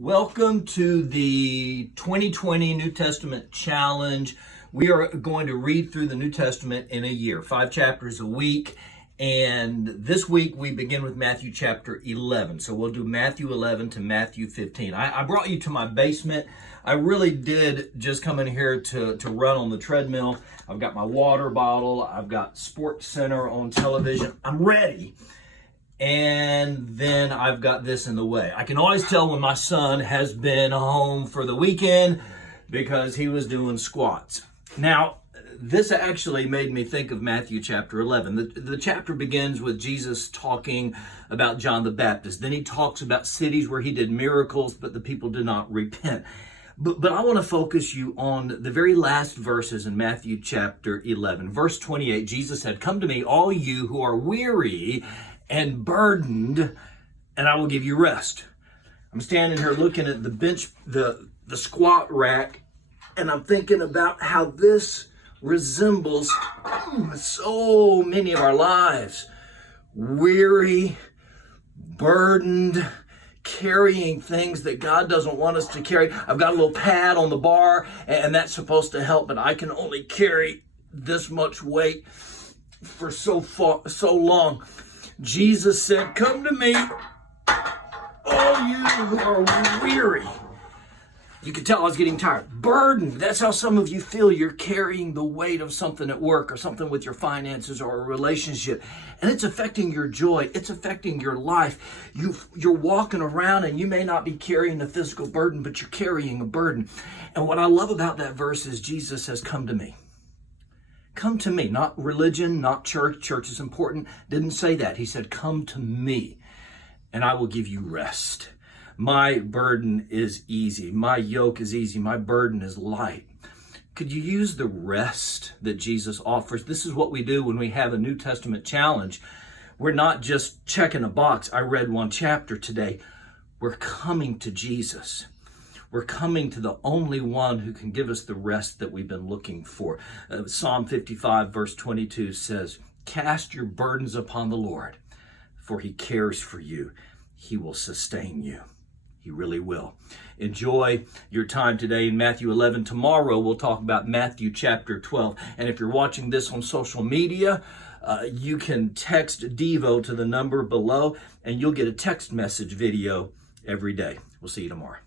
Welcome to the 2020 New Testament Challenge. We are going to read through the New Testament in a year, 5 chapters a week. And this week we begin with Matthew chapter 11. So we'll do Matthew 11 to Matthew 15. I brought you to my basement. I really did just come in here to run on the treadmill. I've got my water bottle. I've got Sports Center on television. I'm ready. And then I've got this in the way. I can always tell when my son has been home for the weekend because he was doing squats. Now, this actually made me think of Matthew chapter 11. The chapter begins with Jesus talking about John the Baptist. Then he talks about cities where he did miracles, but the people did not repent. But I want to focus you on the very last verses in Matthew chapter 11. Verse 28, Jesus said, "Come to me, all you who are weary and burdened, and I will give you rest." I'm standing here looking at the bench, the squat rack, and I'm thinking about how this resembles so many of our lives. Weary, burdened, carrying things that God doesn't want us to carry. I've got a little pad on the bar, and that's supposed to help, but I can only carry this much weight for so long. Jesus said, "Come to me, all you who are weary." You could tell I was getting tired. Burdened. That's how some of you feel. You're carrying the weight of something at work or something with your finances or a relationship. And it's affecting your joy. It's affecting your life. You're walking around and you may not be carrying a physical burden, but you're carrying a burden. And what I love about that verse is Jesus says, "Come to me." Come to me, not religion, not church. Church is important. Didn't say that. He said, "Come to me and I will give you rest. My burden is easy. My yoke is easy. My burden is light." Could you use the rest that Jesus offers? This is what we do when we have a New Testament challenge. We're not just checking a box. I read one chapter today. We're coming to Jesus. We're coming to the only one who can give us the rest that we've been looking for. Psalm 55 verse 22 says, "Cast your burdens upon the Lord, for he cares for you. He will sustain you." He really will. Enjoy your time today in Matthew 11. Tomorrow we'll talk about Matthew chapter 12. And if you're watching this on social media, you can text Devo to the number below and you'll get a text message video every day. We'll see you tomorrow.